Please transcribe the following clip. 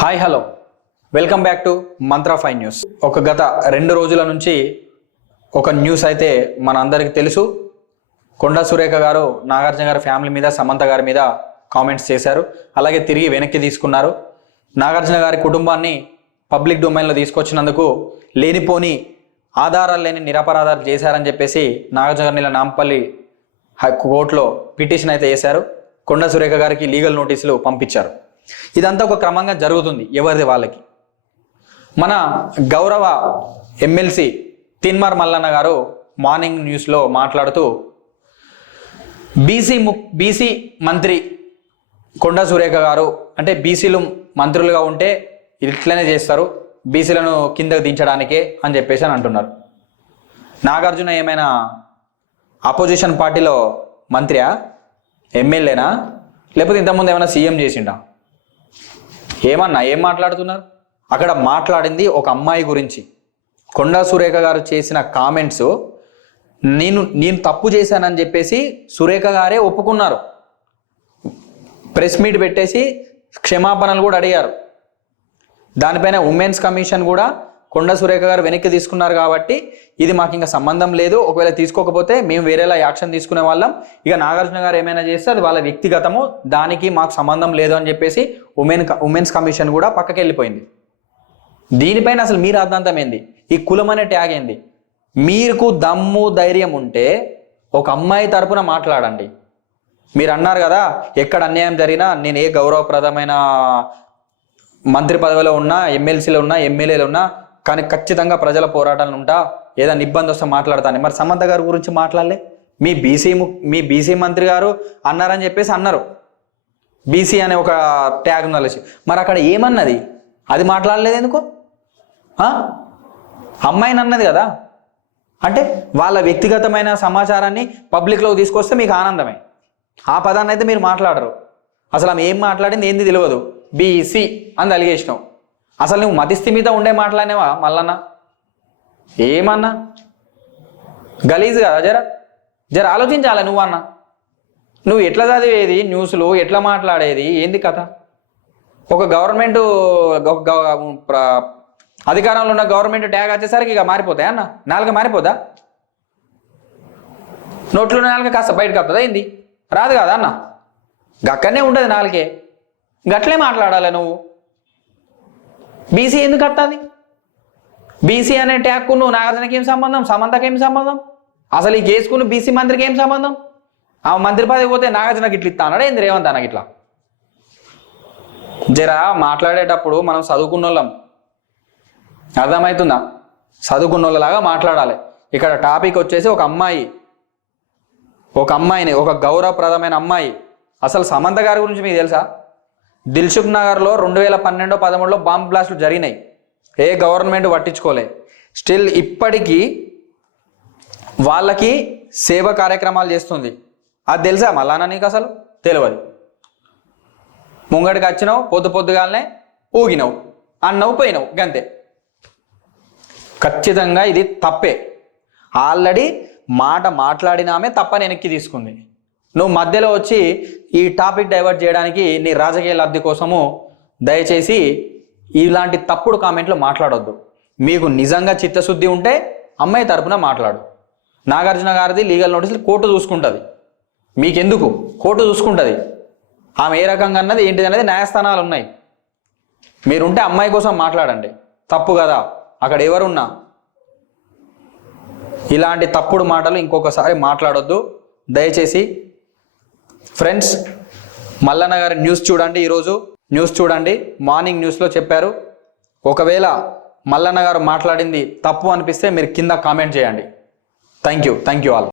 Hi hello welcome back to mantra 5 news. గత 2 రోజుల నుంచి ఒక న్యూస్ అయితే మనందరికీ తెలుసు. కొండా సురేఖ గారు నాగార్జున గారి ఫ్యామిలీ మీద, సమంత గారి మీద కామెంట్స్ చేశారు. అలాగే తిరిగి వెనక్కి తీసుకున్నారు. నాగార్జున గారి కుటుంబాన్ని పబ్లిక్ డొమైన్లో తీసుకొచ్చినందుకు లేనిపోని ఆధారాలు లేని నిరపరాధాలు చేశారని చెప్పేసి నాగార్జున గారిని నాంపల్లి కోర్టులో పిటిషన్ అయితే వేశారు. కొండా సురేఖ గారికి లీగల్ నోటీసులు పంపించారు. ఇదంతా ఒక క్రమంగా జరుగుతుంది ఎవరిది వాళ్ళకి. మన గౌరవ ఎమ్మెల్సీ తిన్మార్ మల్లన్న గారు మార్నింగ్ న్యూస్లో మాట్లాడుతూ బీసీ మంత్రి కొండా సురేఖ గారు అంటే బీసీలు మంత్రులుగా ఉంటే ఇట్లనే చేస్తారు, బీసీలను కిందకు దించడానికే అని చెప్పేసి అని అంటున్నారు. నాగార్జున ఏమైనా అపోజిషన్ పార్టీలో మంత్రియా, ఎమ్మెల్యేనా, లేకపోతే ఇంతకుముందు ఏమైనా సీఎం చేసిండా? ఏం మాట్లాడుతున్నారు? అక్కడ మాట్లాడింది ఒక అమ్మాయి గురించి. కొండా సురేఖ గారు చేసిన కామెంట్స్ నేను తప్పు చేశానని చెప్పేసి సురేఖ గారే ఒప్పుకున్నారు. ప్రెస్ మీట్ పెట్టేసి క్షమాపణలు కూడా అడిగారు. దానిపైన ఉమెన్స్ కమిషన్ కూడా కొండా సురేఖ గారు వెనక్కి తీసుకున్నారు కాబట్టి ఇది మాకు ఇంకా సంబంధం లేదు, ఒకవేళ తీసుకోకపోతే మేము వేరేలా యాక్షన్ తీసుకునే వాళ్ళం, ఇక నాగార్జున గారు ఏమైనా చేస్తే అది వాళ్ళ వ్యక్తిగతము, దానికి మాకు సంబంధం లేదు అని చెప్పేసి ఉమెన్స్ కమిషన్ కూడా పక్కకి వెళ్ళిపోయింది. దీనిపైన అసలు మీ రాద్ధాంతం ఏంది? ఈ కులం అనే ట్యాగ్ ఏంది? మీకు దమ్ము ధైర్యం ఉంటే ఒక అమ్మాయి తరపున మాట్లాడండి. మీరు అన్నారు కదా, ఎక్కడ అన్యాయం జరిగినా నేను ఏ గౌరవప్రదమైన మంత్రి పదవిలో ఉన్నా, ఎమ్మెల్సీలో ఉన్నా, ఎమ్మెల్యేలు ఉన్నా, కానీ ఖచ్చితంగా ప్రజల పోరాటాలను ఉంటా, ఏదైనా ఇబ్బంది వస్తే మాట్లాడతాను. మరి సమంత గారి గురించి మాట్లాడలే? మీ బీసీ మంత్రి గారు అన్నారని చెప్పేసి అన్నారు, బీసీ అనే ఒక ట్యాగ్ కలిసి. మరి అక్కడ ఏమన్నది? అది మాట్లాడలేదు ఎందుకు? అమ్మాయిని అన్నది కదా. అంటే వాళ్ళ వ్యక్తిగతమైన సమాచారాన్ని పబ్లిక్లోకి తీసుకొస్తే మీకు ఆనందమే. ఆ పదాన్ని అయితే మీరు మాట్లాడరు. అసలు ఆమె ఏం మాట్లాడింది ఏంది తెలియదు, బీసీ అని అలిగేసినావు. అసలు నువ్వు మతిస్థి మీద ఉండే మాట్లాడినావా మల్లన్న? ఏమన్నా గలీజ్ కదా. జర ఆలోచించాలి. నువ్వన్నా నువ్వు ఎట్లా చదివేది న్యూస్లు, ఎట్లా మాట్లాడేది, ఏంది కథ? ఒక గవర్నమెంట్ అధికారంలో ఉన్న గవర్నమెంట్ ట్యాగ్ వచ్చేసరికి ఇక మారిపోతాయి అన్న. నాలుక మారిపోదా? నోట్లో నాలుక కాస్త బయటకు వస్తుందా ఏంది? రాదు కదా అన్న. గక్కనే ఉంటుంది నాలుకే. గట్లే మాట్లాడాలి నువ్వు. బీసీ ఎందుకు వస్తుంది? బీసీ అనే ట్యాగ్కు నువ్వు నాగార్జునకి ఏం సంబంధం, సమంతకి ఏం సంబంధం? అసలు ఈ కేసుకును బీసీ మంత్రికి ఏం సంబంధం? ఆ మంత్రి పదవి పోతే నాగార్జునకి ఇట్లా ఇస్తా అన్నాడా ఏంది రేవంత్ అన్నకి? ఇట్లా జరా మాట్లాడేటప్పుడు మనం చదువుకున్న వాళ్ళం, అర్థమవుతుందా? చదువుకున్న వాళ్ళలాగా మాట్లాడాలి. ఇక్కడ టాపిక్ వచ్చేసి ఒక అమ్మాయిని, ఒక గౌరవప్రదమైన అమ్మాయి. అసలు సమంత గారి గురించి మీకు తెలుసా? దిల్సుఖ్ నగర్లో 2012-13లో బాంబ్ బ్లాస్టులు జరిగినాయి. ఏ గవర్నమెంట్ పట్టించుకోలే. స్టిల్ ఇప్పటికీ వాళ్ళకి సేవ కార్యక్రమాలు చేస్తుంది. అది తెలుసా మళ్ళా నీకు? అసలు తెలియదు. ముంగడికి వచ్చినావు, పొద్దుగాలనే ఊగినావు, అన్నవు, పోయినావు, గంతే. ఖచ్చితంగా ఇది తప్పే. ఆల్రెడీ మాట్లాడినామే తప్పని వెనక్కి తీసుకుంది. నువ్వు మధ్యలో వచ్చి ఈ టాపిక్ డైవర్ట్ చేయడానికి నీ రాజకీయ లబ్ధి కోసము దయచేసి ఇలాంటి తప్పుడు కామెంట్లు మాట్లాడొద్దు. మీకు నిజంగా చిత్తశుద్ధి ఉంటే అమ్మాయి తరపున మాట్లాడు. నాగార్జున గారిది లీగల్ నోటీసులు కోర్టు చూసుకుంటుంది. మీకెందుకు? కోర్టు చూసుకుంటుంది. ఆమె ఏ రకంగా అన్నది ఏంటిది అనేది న్యాయస్థానాలు ఉన్నాయి. మీరుంటే అమ్మాయి కోసం మాట్లాడండి. తప్పు కదా. అక్కడ ఎవరున్నా ఇలాంటి తప్పుడు మాటలు ఇంకొకసారి మాట్లాడొద్దు దయచేసి. ఫ్రెండ్స్, మల్లన్న గారి న్యూస్ చూడండి. ఈరోజు న్యూస్ చూడండి. మార్నింగ్ న్యూస్లో చెప్పారు. ఒకవేళ మల్లన్న గారు మాట్లాడింది తప్పు అనిపిస్తే మీరు కింద కామెంట్ చేయండి. Thank you all.